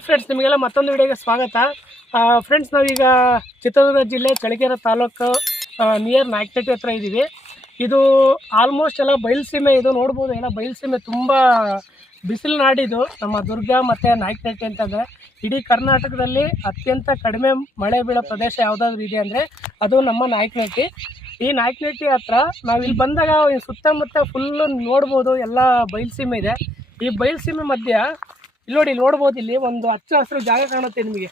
Hi friends, ನಿಮಗೆಲ್ಲ ಮತ್ತೊಂದು ವಿಡಿಯೋಗೆ ಸ್ವಾಗತ. ಫ್ರೆಂಡ್ಸ್, ನಾವೀಗ ಚಿತ್ರದುರ್ಗ ಜಿಲ್ಲೆ ಚಳ್ಳಕೆರೆ ತಾಲೂಕು ನಿಯರ್ ನಾಯಕನಹಟ್ಟಿ ಹತ್ರ ಇದ್ದೀವಿ. ಇದು ಆಲ್ಮೋಸ್ಟ್ ಎಲ್ಲ ಬಯಲುಸೀಮೆ. ಇದು ನೋಡ್ಬೋದು, ಎಲ್ಲ ಬಯಲುಸೀಮೆ, ತುಂಬ ಬಿಸಿಲು ನಾಡಿದು ನಮ್ಮ ದುರ್ಗ ಮತ್ತು ನಾಯಕನಹಟ್ಟಿ ಅಂತಂದರೆ. ಇಡೀ ಕರ್ನಾಟಕದಲ್ಲಿ ಅತ್ಯಂತ ಕಡಿಮೆ ಮಳೆ ಬೀಳೋ ಪ್ರದೇಶ ಯಾವುದಾದ್ರೂ ಇದೆ ಅಂದರೆ ಅದು ನಮ್ಮ ನಾಯಕನಹಟ್ಟಿ. ಈ ನಾಯಕನಹಟ್ಟಿ ಹತ್ರ ನಾವು ಇಲ್ಲಿ ಬಂದಾಗ ಸುತ್ತಮುತ್ತ ಫುಲ್ಲು ನೋಡ್ಬೋದು, ಎಲ್ಲ ಬಯಲುಸೀಮೆ ಇದೆ. ಈ ಬಯಲುಸೀಮೆ ಮಧ್ಯ ಇಲ್ಲಿ ನೋಡ್ಬೋದು, ಇಲ್ಲಿ ಒಂದು ಹಚ್ಚ ಹಸಿರು ಜಾಗ ಕಾಣುತ್ತೆ ನಿಮಗೆ.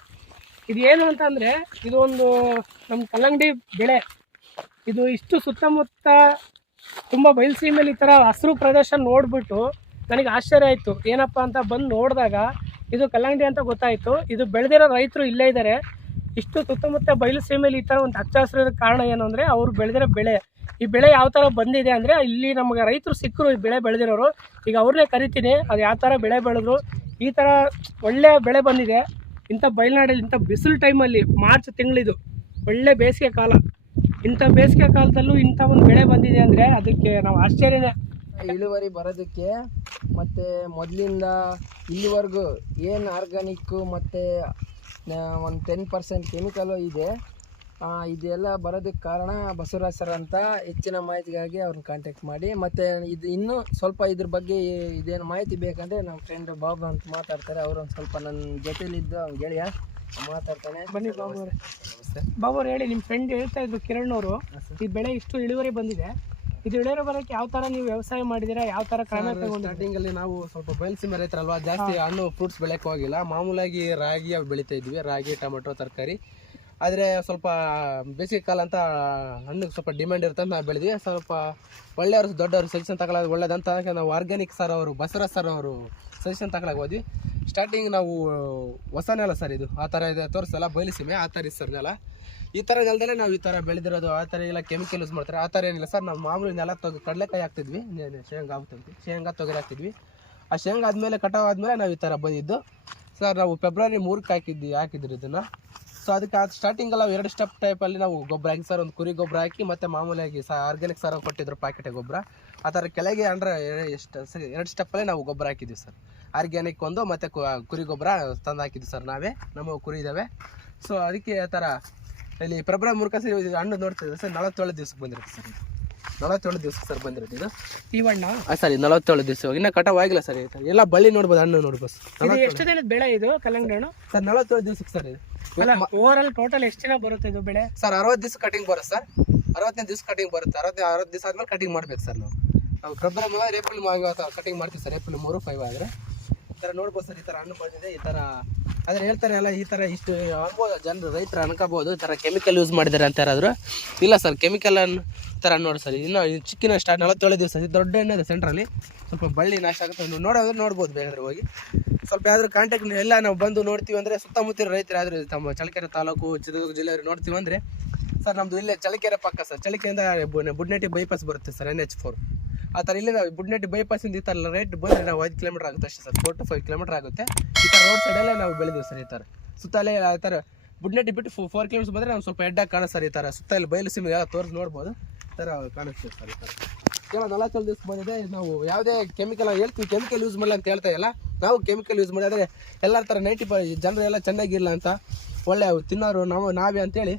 ಇದು ಏನು ಅಂತಂದರೆ, ಇದು ಒಂದು ನಮ್ಮ ಕಲ್ಲಂಗಡಿ ಬೆಳೆ. ಇದು ಇಷ್ಟು ಸುತ್ತಮುತ್ತ ತುಂಬ ಬಯಲುಸೀಮೆಯಲ್ಲಿ ಈ ಥರ ಹಸಿರು ಪ್ರದೇಶ ನೋಡಿಬಿಟ್ಟು ನನಗೆ ಆಶ್ಚರ್ಯ ಆಯಿತು. ಏನಪ್ಪ ಅಂತ ಬಂದು ನೋಡಿದಾಗ ಇದು ಕಲ್ಲಂಗಡಿ ಅಂತ ಗೊತ್ತಾಯಿತು. ಇದು ಬೆಳೆದಿರೋ ರೈತರು ಇಲ್ಲೇ ಇದ್ದಾರೆ. ಇಷ್ಟು ಸುತ್ತಮುತ್ತ ಬಯಲುಸೀಮೆಯಲ್ಲಿ ಈ ಥರ ಒಂದು ಹಚ್ಚ ಹಸಿರು ಕಾರಣ ಏನು ಅಂದರೆ ಅವರು ಬೆಳೆದಿರೋ ಬೆಳೆ. ಈ ಬೆಳೆ ಯಾವ ಥರ ಬಂದಿದೆ ಅಂದರೆ, ಇಲ್ಲಿ ನಮಗೆ ರೈತರು ಸಿಕ್ಕರು ಈ ಬೆಳೆ ಬೆಳೆದಿರೋರು. ಈಗ ಅವ್ರನ್ನೇ ಕರಿತೀನಿ, ಅದು ಯಾವ ಥರ ಬೆಳೆ ಬೆಳೆದ್ರು, ಈ ಥರ ಒಳ್ಳೆಯ ಬೆಳೆ ಬಂದಿದೆ. ಇಂಥ ಬಯಲುನಾಡಲ್ಲಿ ಇಂಥ ಬಿಸಿಲು ಟೈಮಲ್ಲಿ, ಮಾರ್ಚ್ ತಿಂಗಳಿದು ಒಳ್ಳೆ ಬೇಸಿಗೆ ಕಾಲ, ಇಂಥ ಬೇಸಿಗೆ ಕಾಲದಲ್ಲೂ ಇಂಥ ಒಂದು ಬೆಳೆ ಬಂದಿದೆ ಅಂದರೆ ಅದಕ್ಕೆ ನಾವು ಆಶ್ಚರ್ಯನೇ. ಇಳುವರಿ ಬರೋದಕ್ಕೆ ಮತ್ತು ಮೊದಲಿಂದ ಇಲ್ಲಿವರೆಗೂ ಏನು ಆರ್ಗ್ಯಾನಿಕ್ಕು ಮತ್ತು ಒಂದು 10% ಕೆಮಿಕಲು ಇದೆ. ಇದೆಲ್ಲ ಬರೋದಕ್ಕೆ ಕಾರಣ ಬಸವರಾಜ್ ಸರ್ ಅಂತ. ಹೆಚ್ಚಿನ ಮಾಹಿತಿಗಾಗಿ ಅವ್ರನ್ನ ಕಾಂಟ್ಯಾಕ್ಟ್ ಮಾಡಿ. ಮತ್ತು ಇದು ಇನ್ನೂ ಸ್ವಲ್ಪ ಇದ್ರ ಬಗ್ಗೆ ಇದೇನು ಮಾಹಿತಿ ಬೇಕಂದರೆ ನಮ್ಮ ಫ್ರೆಂಡ್ ಬಾಬು ಅಂತ ಮಾತಾಡ್ತಾರೆ. ಅವರು ಒಂದು ಸ್ವಲ್ಪ ನನ್ನ ಜೊತೆಲಿದ್ದು ಗೆಳೆಯ ಮಾತಾಡ್ತಾನೆ. ಬನ್ನಿ ಬಾಬು ಅವರೇ. ಬಾಬು ಅವ್ರು ಹೇಳಿ, ನಿಮ್ಮ ಫ್ರೆಂಡ್ ಹೇಳ್ತಾ ಇದ್ರು ಕಿರಣ್ ಅವರು, ಈ ಬೆಳೆ ಇಷ್ಟು ಇಳುವರಿ ಬಂದಿದೆ, ಇದು ಇಳುವರಿ ಬರೋಕ್ಕೆ ಯಾವ ಥರ ನೀವು ವ್ಯವಸಾಯ ಮಾಡಿದ್ದೀರಾ, ಯಾವ ಥರ ಕ್ರಮ ತಗೊಂಡು? ಸ್ಟಾರ್ಟಿಂಗಲ್ಲಿ ನಾವು ಸ್ವಲ್ಪ ಬಯಲುಸೀಮೆ ರೈತರಲ್ವಾ, ಜಾಸ್ತಿ ಹಣ್ಣು ಫ್ರೂಟ್ಸ್ ಬೆಳೆಯೋಕೆ ಹೋಗಿಲ್ಲ. ಮಾಮೂಲಾಗಿ ರಾಗಿ ಅವು ಬೆಳೀತಾ ಇದ್ವಿ, ರಾಗಿ, ಟೊಮೆಟೊ, ತರಕಾರಿ. ಆದರೆ ಸ್ವಲ್ಪ ಬೇಸಿಗೆ ಕಾಲ ಅಂತ ಹಣ್ಣಿಗೆ ಸ್ವಲ್ಪ ಡಿಮ್ಯಾಂಡ್ ಇರುತ್ತೆ ಅಂತ ನಾವು ಬೆಳೆದ್ವಿ. ಸ್ವಲ್ಪ ಒಳ್ಳೆಯವರು ದೊಡ್ಡವರು ಸಜೆಷನ್ ತಗೊಳ್ಳೋದು ಒಳ್ಳೇದಂತ ನಾವು ಆರ್ಗ್ಯಾನಿಕ್ ಸರ್ ಅವರು, ಬಸವರಾಜ್ ಸರ್ ಅವರು ಸಜೆಷನ್ ತಗೊಳಕ್ಕೆ ಹೋದ್ವಿ. ಸ್ಟಾರ್ಟಿಂಗ್ ನಾವು ಹೊಸ ನೆಲ ಸರ್, ಇದು ಆ ಥರ ಇದೆ ತೋರಿಸಲ್ಲ, ಬಯಲುಸೀಮೆ ಆ ಥರ ಸರ್ ನೆಲ. ಈ ಥರ ನೆಲದಲ್ಲೇ ನಾವು ಈ ಥರ ಬೆಳೆದಿರೋದು. ಆ ಥರ ಎಲ್ಲ ಕೆಮಿಕಲ್ ಯೂಸ್ ಮಾಡ್ತಾರೆ, ಆ ಥರ ಏನಿಲ್ಲ ಸರ್. ನಾವು ಮಾಮೂಲಿ ನೆಲ ಕಡಲೆಕಾಯಿ ಹಾಕ್ತಿದ್ವಿ, ಶೇಂಗಾ ಆಗ್ತಿದ್ವಿ, ಶೇಂಗಾ ತೊಗರಿ ಹಾಕ್ತಿದ್ವಿ. ಆ ಶೇಂಗಾ ಆದಮೇಲೆ ಕಟಾವು ಆದಮೇಲೆ ನಾವು ಈ ಥರ ಬಂದಿದ್ದು ಸರ್. ನಾವು ಫೆಬ್ರವರಿ 3ಕ್ಕೆ ಹಾಕಿದ್ರಿ ಇದನ್ನು. ಸೊ ಅದಕ್ಕೆ ಸ್ಟಾರ್ಟಿಂಗಲ್ಲ 2 ಸ್ಟೆಪ್ ಟೈಪಲ್ಲಿ ನಾವು ಗೊಬ್ಬರ ಹಾಕಿ ಸರ್. ಒಂದು ಕುರಿ ಗೊಬ್ಬರ ಹಾಕಿ ಮತ್ತು ಮಾಮೂಲಿಯಾಗಿ ಆರ್ಗ್ಯಾನಿಕ್ ಸರ್ ಕೊಟ್ಟಿದ್ರು ಪ್ಯಾಕೆಟ್ ಗೊಬ್ಬರ. ಆ ಥರ ಕೆಳಗೆ ಅಂದರೆ 2 ಸ್ಟೆಪ್ಪಲ್ಲಿ ನಾವು ಗೊಬ್ಬರ ಹಾಕಿದ್ವಿ ಸರ್. ಆರ್ಗ್ಯಾನಿಕ್ ಒಂದು ಮತ್ತು ಕುರಿ ಗೊಬ್ಬರ ತಂದು ಹಾಕಿದ್ವಿ ಸರ್ ನಾವೇ, ನಮ್ಮ ಕುರಿ ಇದ್ದಾವೆ. ಸೊ ಅದಕ್ಕೆ ಆ ಥರ ಇಲ್ಲಿ ಫೆಬ್ರವರಿ 3ಕ್ಕೆ ಸರ್ ಹಣ್ಣು ನೋಡ್ತಿದ್ದೆ ಸರ್. 47 ದಿವ್ಸಕ್ಕೆ ಬಂದಿರುತ್ತೆ ಸರ್. 47 ದಿವ್ಸಕ್ಕೆ ಸರ್ ಬಂದಿರೋದು ಇದು ಈ ಹಣ್ಣು. ಸರ್ 47 ದಿವಸ ಇನ್ನೂ ಕಟಾವ್ ಆಗಿಲ್ಲ ಸರ್. ಎಲ್ಲ ಬಳ್ಳಿ ನೋಡ್ಬೋದು, ಹಣ್ಣು ನೋಡ್ಬೋದು. ಎಷ್ಟು ದಿನದ ಬೆಳೆ ಇದು ಕಲ್ಲಂಗಡಿ ಹಣ್ಣು ಸರ್? 47 ದಿವ್ಸಕ್ಕೆ ಸರ್ ಇದು. ಓವರ್ ಆಲ್ ಟೋಟಲ್ ಎಷ್ಟು ದಿನ ಬರುತ್ತೆ ಇದು ಬೆಳೆ ಸರ್? 60 ದಿವಸ ಕಟಿಂಗ್ ಬರುತ್ತೆ ಸರ್. 60ನೇ ದಿವಸ ಕಟಿಂಗ್ ಬರುತ್ತೆ. 60 ದಿವಸ ಆದ್ಮೇಲೆ ಕಟಿಂಗ್ ಮಾಡ್ಬೇಕು ಸರ್. ನಾವು ಫೆಬ್ರವರಿ ಏಪ್ರಿಲ್ ಕಟಿಂಗ್ ಮಾಡ್ತೀವಿ ಸರ್. ಏಪ್ರಿಲ್ 3, 5 ಆದರೆ ಈ ಥರ ನೋಡ್ಬೋದು ಸರ್. ಈ ಥರ ಹಣ್ಣು ಬಂದಿದೆ ಈ ಥರ. ಆದರೆ ಹೇಳ್ತಾರೆ ಎಲ್ಲ ಈ ಥರ ಇಷ್ಟು ಅನ್ಬೋದು, ಜನರು ರೈತರು ಅನ್ಕೋಬೋದು ಈ ಥರ ಕೆಮಿಕಲ್ ಯೂಸ್ ಮಾಡಿದ್ದಾರೆ ಅಂತ ಯಾರಾದರೂ. ಇಲ್ಲ ಸರ್, ಕೆಮಿಕಲ್ ಥರ ನೋಡಿ ಸರ್. ಇನ್ನು ಚಿಕ್ಕಿನ 47 ದಿವಸ ಇದು ದೊಡ್ಡ ಎಣ್ಣೆ ಇದೆ ಸೆಂಟ್ರಲ್ಲಿ. ಸ್ವಲ್ಪ ಬಳ್ಳಿ ನಾಶ ಆಗುತ್ತೆ, ನೋಡ್ಬೋದು ಬೇಕಾದ್ರೆ ಹೋಗಿ. ಸ್ವಲ್ಪ ಯಾವ್ದಾದ್ರು ಕಾಂಟ್ಯಾಕ್ಟ್ ಎಲ್ಲ ನಾವು ಬಂದು ನೋಡ್ತೀವಿ ಅಂದರೆ, ಸುತ್ತಮುತ್ತ ರೈತರು ಯಾವ್ದು ತಮ್ಮ ಚಳ್ಳಕೆರೆ ತಾಲೂಕು, ಚಿತ್ರದುರ್ಗ ಜಿಲ್ಲೆಯವರು ನೋಡ್ತೀವಿ ಅಂದರೆ ಸರ್, ನಮ್ಮದು ಇಲ್ಲೇ ಚಳ್ಳಕೆರೆ ಪಕ್ಕ ಸರ್. ಚಳ್ಳಕೆರೆಯಿಂದ ಬುಡ್ನಟ್ಟಿ ಬೈಪಾಸ್ ಬರುತ್ತೆ ಸರ್, NH4. ಆ ಥರ ಇಲ್ಲೇ ನಾವು ಬುಡ್ನಟ್ಟಿ ಬೈಪಾಸಿಂದ ಈ ಥರ ರೈಟ್ ಬಂದರೆ ನಾವು 5 ಕಿಲೋಮೀಟರ್ ಆಗುತ್ತೆ ಅಷ್ಟೇ ಸರ್. 4 to 5 ಕಿಲೋಮೀಟರ್ ಆಗುತ್ತೆ. ಈ ಥರ ರೋಡ್ ಸೈಡಲ್ಲೇ ನಾವು ಬೆಳೆದೀವಿ ಸರ್. ಈ ಥರ ಸುತ್ತಲೇ ಆ ಥರ ಬುಡ್ನಟ್ಟಿ ಬಿಟ್ಟು 4 ಕಿಲೋಮೀಟರ್ಸ್ ಬಂದರೆ ನಾವು ಸ್ವಲ್ಪ ಎಡ್ಡಾಗಿ ಕಾಣಿಸ್ ಸರ್. ಈ ಥರ ಸುತ್ತಲ್ಲಿ ಬಯಲುಸೀಮೆ ಎಲ್ಲ ತೋರಿಸಿ ನೋಡ್ಬೋದು. ಈ ಥರ ಕಾಣಿಸ್ತೀವಿ ಸರ್. ಈ ಥರ ಕೇವಲ 47 ದಿವಸ ಬಂದಿದೆ. ನಾವು ಯಾವುದೇ ಕೆಮಿಕಲ್ ಹೇಳ್ತೀವಿ, ಕೆಮಿಕಲ್ ಯೂಸ್ ಮಾಡಲ್ಲ ಅಂತ ಹೇಳ್ತಾ ಇಲ್ಲ. ನಾವು ಕೆಮಿಕಲ್ ಯೂಸ್ ಮಾಡಿದರೆ ಎಲ್ಲರ ಥರ 90% ಜನರು ಎಲ್ಲ ಚೆನ್ನಾಗಿರಲ್ಲ ಅಂತ, ಒಳ್ಳೆ ತಿನ್ನೋರು ನಾವೇ ಅಂತೇಳಿ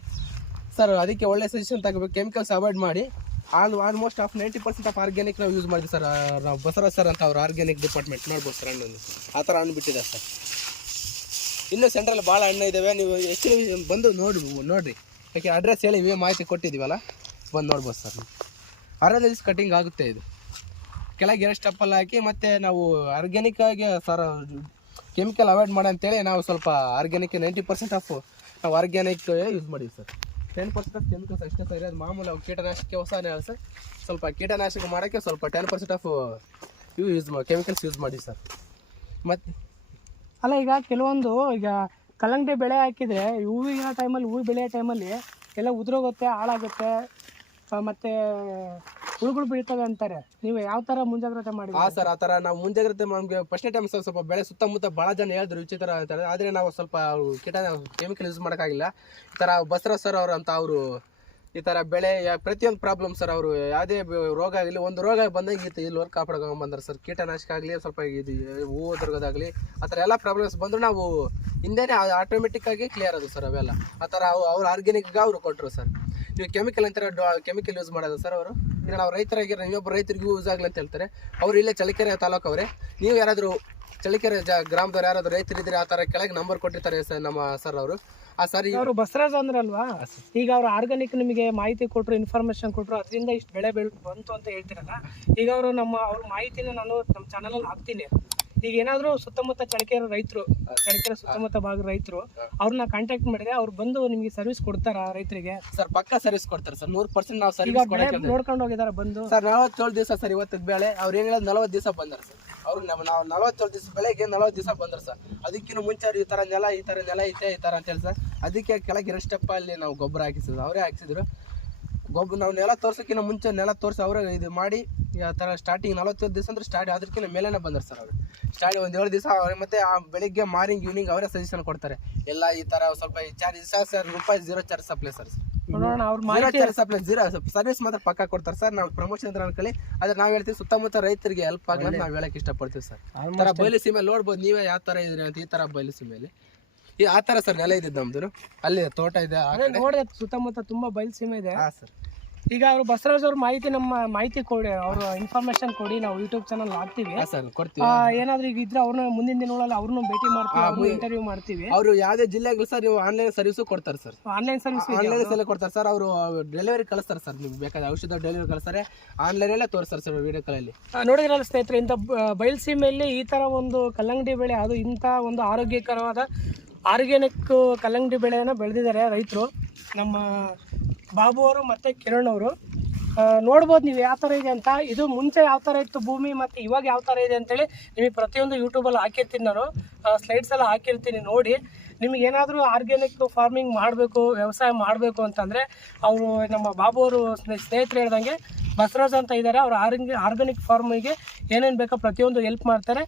ಸರ್. ಅದಕ್ಕೆ ಒಳ್ಳೆ ಸಜೆಷನ್ ತಗೋಬೇಕು, ಕೆಮಿಕಲ್ಸ್ ಅವಾಯ್ಡ್ ಮಾಡಿ. ಆಲ್ಮೋಸ್ಟ್ 90% ಆಫ್ ಆರ್ಗ್ಯಾನಿಕ್ ನಾವು ಯೂಸ್ ಮಾಡಿದ್ವಿ ಸರ್. ನಾವು ಬಸವರಾಜ್ ಸರ್ ಅಂತ ಅವ್ರು ಆರ್ಗ್ಯಾನಿಕ್ ಡಿಪಾರ್ಟ್ಮೆಂಟ್ ನೋಡ್ಬೋದು ಸರ್. ಹಣ್ಣು ಆ ಥರ ಹಣ್ಣು ಬಿಟ್ಟಿದೆ ಸರ್. ಇನ್ನೂ ಸೆಂಟ್ರಲ್ಲಿ ಭಾಳ ಹಣ್ಣು ಇದ್ದಾವೆ. ನೀವು ಎಷ್ಟು ಬಂದು ನೋಡಿರಿ. ಯಾಕೆ ಅಡ್ರೆಸ್ ಹೇಳಿ ಮಾಹಿತಿ ಕೊಟ್ಟಿದ್ದೀವಲ್ಲ, ಬಂದು ನೋಡ್ಬೋದು ಸರ್. 60 ದಿವಸ ಕಟಿಂಗ್ ಆಗುತ್ತೆ ಇದು. ಕೆಳಗೆ 2 ಸ್ಟೆಪ್ಪಲ್ಲಿ ಹಾಕಿ ಮತ್ತು ನಾವು ಆರ್ಗ್ಯಾನಿಕ್ಕಾಗಿ ಸರ್ ಕೆಮಿಕಲ್ ಅವಾಯ್ಡ್ ಮಾಡಿ ಅಂತೇಳಿ ನಾವು ಸ್ವಲ್ಪ ಆರ್ಗ್ಯಾನಿಕ್ 90% ಆಫ್ ನಾವು ಆರ್ಗ್ಯಾನಿಕ್ ಯೂಸ್ ಮಾಡಿದ್ವಿ ಸರ್. 10% ಆಫ್ ಕೆಮಿಕಲ್ಸ್ ಅಷ್ಟೇ ಸರ್. ಅದು ಮಾಮೂಲಿ ಅವು ಕೀಟನಾಶಕ ಹೊಸನೇ ಸರ್. ಸ್ವಲ್ಪ ಕೀಟನಾಶಕ ಮಾಡೋಕ್ಕೆ ಸ್ವಲ್ಪ 10% ಆಫ್ ಕೆಮಿಕಲ್ಸ್ ಯೂಸ್ ಮಾಡಿ ಸರ್. ಮತ್ತು ಅಲ್ಲ, ಈಗ ಕೆಲವೊಂದು ಈಗ ಕಲ್ಲಂಗಡಿ ಬೆಳೆ ಹಾಕಿದರೆ ಹೂವಿನ ಟೈಮಲ್ಲಿ, ಹೂವು ಬೆಳೆಯೋ ಟೈಮಲ್ಲಿ ಎಲ್ಲ ಉದುರೋಗುತ್ತೆ, ಹಾಳಾಗುತ್ತೆ, ಮತ್ತು ಹುಳುಗಳು ಬೀಳ್ತವೆ ಅಂತಾರೆ. ನೀವು ಯಾವ ಥರ ಮುಂಜಾಗ್ರತೆ ಮಾಡಿ? ಹಾಂ ಸರ್, ಆ ಥರ ನಾವು ಮುಂಜಾಗ್ರತೆ ನಮಗೆ ಫಸ್ಟ್ನೇ ಟೈಮ್ ಸರ್ ಸ್ವಲ್ಪ ಬೆಳೆ ಸುತ್ತಮುತ್ತ ಭಾಳ ಜನ ಹೇಳಿದ್ರು ವಿಚಿತ್ರ ಅಂತಾರೆ. ಆದರೆ ನಾವು ಸ್ವಲ್ಪ ಕೆಮಿಕಲ್ ಯೂಸ್ ಮಾಡೋಕ್ಕಾಗಿಲ್ಲ. ಈ ಥರ ಬಸವರಾಜ್ ಸರ್ ಅವರು ಅಂತ ಅವರು ಈ ಥರ ಬೆಳೆ ಪ್ರತಿಯೊಂದು ಪ್ರಾಬ್ಲಮ್ ಸರ್. ಅವರು ಯಾವುದೇ ರೋಗ ಆಗಲಿ, ಒಂದು ರೋಗ ಬಂದಾಗ ಇಲ್ಲಿವರೆಗೆ ಕಾಪಾಡ್ಕೊಂಡು ಬಂದಾರೆ ಸರ್. ಕೀಟನಾಶಕ ಆಗಲಿ, ಸ್ವಲ್ಪ ಇದು ಹೂವು ದೊರಗೋದಾಗಲಿ, ಆ ಥರ ಎಲ್ಲ ಪ್ರಾಬ್ಲಮ್ಸ್ ಬಂದರೂ ನಾವು ಹಿಂದೆನೇ ಆಟೋಮೆಟಿಕ್ ಆಗಿ ಕ್ಲಿಯರ್ ಅದು ಸರ್. ಅವೆಲ್ಲ ಆ ಥರ ಅವ್ರು ಆರ್ಗ್ಯಾನಿಕ್ಗೆ ಅವರು ಕೊಟ್ಟರು ಸರ್. ನೀವು ಕೆಮಿಕಲ್ ಅಂತಾರೆ, ಕೆಮಿಕಲ್ ಯೂಸ್ ಮಾಡೋದು ಸರ್ ಅವರು. ಈಗ ನಾವು ರೈತರಾಗಿರೋ ಇನ್ನೊಬ್ಬರು ರೈತರಿಗೂ ಯೂಸ್ ಆಗಲಿ ಅಂತ ಹೇಳ್ತಾರೆ. ಅವರು ಇಲ್ಲೇ ಚಳ್ಳಕೆರೆ ತಾಲೂಕು ಅವರೇ. ನೀವು ಯಾರಾದರೂ ಚಳ್ಳಕೆರೆ ಗ್ರಾಮದವ್ರು ಯಾರಾದರೂ ರೈತರಿದ್ರೆ ಆ ಥರ ಕೆಳಗೆ ನಂಬರ್ ಕೊಟ್ಟಿರ್ತಾರೆ ಸರ್ ನಮ್ಮ ಸರ್ ಅವರು. ಆ ಸರ್ ಅವರು ಬಸವರಾಜ್ ಅಂದ್ರಲ್ವಾ, ಈಗ ಅವ್ರು ಆರ್ಗಾನಿಕ್ ನಿಮಗೆ ಮಾಹಿತಿ ಕೊಟ್ಟರು, ಇನ್ಫಾರ್ಮೇಶನ್ ಕೊಟ್ಟರು, ಅದರಿಂದ ಇಷ್ಟು ಬೆಳೆ ಬಂತು ಅಂತ ಹೇಳ್ತಿರಲ್ಲ. ಈಗ ಅವರು ಅವ್ರ ಮಾಹಿತಿನ ನಾನು ನಮ್ಮ ಚಾನಲಲ್ಲಿ ಹಾಕ್ತೀನಿ. ಈಗ ಏನಾದರೂ ಸುತ್ತಮುತ್ತ ಚಳ್ಳಕೆರೆ ರೈತರು, ಚಳ್ಳಕೆರೆ ಸುತ್ತಮುತ್ತ ಭಾಗದ ರೈತರು ಅವ್ರನ್ನ ಕಾಂಟ್ಯಾಕ್ಟ್ ಮಾಡಿದ್ರೆ ಅವ್ರು ಬಂದು ನಿಮಗೆ ಸರ್ವಿಸ್ ಕೊಡ್ತಾರಾ ರೈತರಿಗೆ? ಸರ್ ಪಕ್ಕ ಸರ್ವಿಸ್ ಕೊಡ್ತಾರೆ ಸರ್, 100% ನಾವು ಈಗ ಸರ್ವಿಸ್ ಬೆಳೆ ನೋಡ್ಕೊಂಡು ಹೋಗಿದಾರ ಬಂದು ಸರ್. 47 ದಿವಸ ಸರ್ ಇವತ್ತು ಬೆಳೆ. ಅವ್ರು ಏನು ಹೇಳೋದು 40 ದಿವಸ ಬಂದಾರೆ ಸರ್. ಅವ್ರು ನಾವು 47 ದಿವಸ ಬೆಳೆಗೆ 40 ದಿವಸ ಬಂದರು ಸರ್. ಅದಕ್ಕಿಂತ ಮುಂಚೆ ಅವ್ರು ಈ ಥರ ನೆಲ ಐತೆ ಈ ಥರ ಅಂತೇಳಿ ಸರ್. ಅದಕ್ಕೆ ಕೆಳಗಿರೋ ಸ್ಟೆಪ್ ಅಲ್ಲಿ ನಾವು ಗೊಬ್ಬರ ಹಾಕಿಸಿದ್ರು, ಅವರೇ ಹಾಕಿಸಿದ್ರು ಗೊಬ್ಬರ. ನಾವು ನೆಲ ತೋರ್ಸೋಕ್ಕಿಂತ ಮುಂಚೆ ನೆಲ ತೋರಿಸಿ ಅವರೇ ಇದು ಮಾಡಿ ಆ ಥರ ಸ್ಟಾರ್ಟಿಂಗ್ 47 ದಿವಸ ಅಂದ್ರೆ ಸ್ಟಾರ್ಟ್ ಅದಕ್ಕಿಂತ ಮೇಲೇನೆ ಬಂದರು ಸರ್ ಅವರು. ಸ್ಟಾರ್ಟಿಂಗ್ ಒಂದು 7 ದಿವಸ ಅವ್ರಿಗೆ ಮತ್ತೆ ಆ ಬೆಳಿಗ್ಗೆ ಮಾರ್ನಿಂಗ್ ಈವ್ನಿಂಗ್ ಅವರೇ ಸಜೆಷನ್ ಕೊಡ್ತಾರೆ ಎಲ್ಲ. ಈ ಥರ ಸ್ವಲ್ಪ ಚಾರ್ಜ್ ₹0 0 ಚಾರ್ಜ್ ಸಪ್ಲೈ ಸರ್. ನೋಡೋಣ ಅವ್ರ ಜೀರೋ ಮಾಹಿತಿ. ಚಾರ್ಜ್ ಸಪ್ಲೈ, ಜೀರೋ ಸರ್ವಿಸ್ ಮಾತ್ರ ಪಕ್ಕ ಕೊಡ್ತಾರೆ ಸರ್. ನಾವು ಪ್ರಮೋಷನ್ ಅಂತ ಅನ್ಕೊಳ್ಳಿ, ಆದ್ರೆ ನಾವು ಹೇಳ್ತೀವಿ ಸುತ್ತಮುತ್ತ ರೈತರಿಗೆ ಹೆಲ್ಪ್ ಆಗಲಿ ಅಂತ ನಾವು ಹೇಳಕ್ ಇಷ್ಟಪಡ್ತೀವಿ ಸರ್. ಆ ಥರ ಬಯಲು ಸೀಮೆ ನೋಡ್ಬೋದು ನೀವೇ ಯಾವ ಥರ ಇದ್ರಿ ಅಂತ. ಈ ಥರ ಬಯಲು ಸೀಮೆಯಲ್ಲಿ ಆ ಥರ ಸರ್ ನೆಲ ಇದ್ದಿದ್ದು ನಮ್ದು. ಅಲ್ಲಿ ತೋಟ ಇದೆ ನೋಡಿದ್ರೆ ಸುತ್ತಮುತ್ತ ತುಂಬಾ ಬಯಲು ಇದೆ. ಹಾಂ ಸರ್. ಈಗ ಅವರು ಬಸವರಾಜ್ ಅವ್ರ ಮಾಹಿತಿ ಕೊಡಿ, ಅವರು ಇನ್ಫಾರ್ಮೇಶನ್ ಕೊಡಿ, ನಾವು ಯೂಟ್ಯೂಬ್ ಚಾನಲ್ ಹಾಕ್ತೀವಿ. ಹಾಂ ಸರ್ ಕೊಡ್ತೀವಿ. ಏನಾದ್ರು ಈಗ ಇದ್ರೆ ಅವ್ರನ್ನ ಮುಂದಿನ ದಿನಗಳಲ್ಲಿ ಅವ್ರನ್ನೂ ಭೇಟಿ ಮಾಡ್ತೀವಿ, ಇಂಟರ್ವ್ಯೂ ಮಾಡ್ತೀವಿ. ಅವರು ಯಾವುದೇ ಜಿಲ್ಲೆಗಳು ಸರ್ ನೀವು ಆನ್ಲೈನ್ ಸರ್ವಿಸು ಕೊಡ್ತಾರೆ ಸರ್. ಆನ್ಲೈನ್ ಸರ್ವಿಸ್ ಆನ್ಲೈನ್ ಕೊಡ್ತಾರೆ ಸರ್. ಅವರು ಡೆಲಿವರಿ ಕಳಿಸ್ತಾರೆ ಸರ್. ನಿಮ್ಗೆ ಬೇಕಾದ ಔಷಧ ಡೆಲಿವರಿ ಕಳಿಸ್ತಾರೆ, ಆನ್ಲೈನಲ್ಲೇ ತೋರಿಸ್ತಾರೆ ಸರ್ ವಿಡಿಯೋ ಕಾಲಲ್ಲಿ. ನೋಡಿದ್ರಲ್ಲ ಸ್ನೇಹಿತರೆ, ಇಂಥ ಬಯಲುಸೀಮೆಯಲ್ಲಿ ಈ ಥರ ಒಂದು ಕಲ್ಲಂಗಡಿ ಬೆಳೆ, ಅದು ಇಂಥ ಒಂದು ಆರೋಗ್ಯಕರವಾದ ಆರ್ಗ್ಯಾನಿಕ್ ಕಲ್ಲಂಗಡಿ ಬೆಳೆಯನ್ನು ಬೆಳೆದಿದ್ದಾರೆ ರೈತರು, ನಮ್ಮ ಬಾಬು ಅವರು ಮತ್ತು ಕಿರಣ್ ಅವರು. ನೋಡ್ಬೋದು ನೀವು ಯಾವ ಥರ ಇದೆ ಅಂತ. ಇದು ಮುಂಚೆ ಯಾವ ಥರ ಇತ್ತು ಭೂಮಿ ಮತ್ತು ಇವಾಗ ಯಾವ ಥರ ಇದೆ ಅಂತೇಳಿ ನಿಮಗೆ ಪ್ರತಿಯೊಂದು ಯೂಟ್ಯೂಬಲ್ಲಿ ಹಾಕಿರ್ತೀನಿ, ನಾನು ಸ್ಲೈಡ್ಸ್ ಎಲ್ಲ ಹಾಕಿರ್ತೀನಿ. ನೋಡಿ, ನಿಮಗೆ ಏನಾದರೂ ಆರ್ಗ್ಯಾನಿಕ್ ಫಾರ್ಮಿಂಗ್ ಮಾಡಬೇಕು, ವ್ಯವಸಾಯ ಮಾಡಬೇಕು ಅಂತಂದರೆ ಅವರು ನಮ್ಮ ಬಾಬು ಅವರು ಸ್ನೇಹಿತರು ಹೇಳ್ದಂಗೆ ಬಸವರಾಜ್ ಅಂತ ಇದ್ದಾರೆ. ಅವರು ಆರ್ಗ್ಯಾನಿಕ್ ಫಾರ್ಮಿಗೆ ಏನೇನು ಬೇಕೋ ಪ್ರತಿಯೊಂದು ಹೆಲ್ಪ್ ಮಾಡ್ತಾರೆ.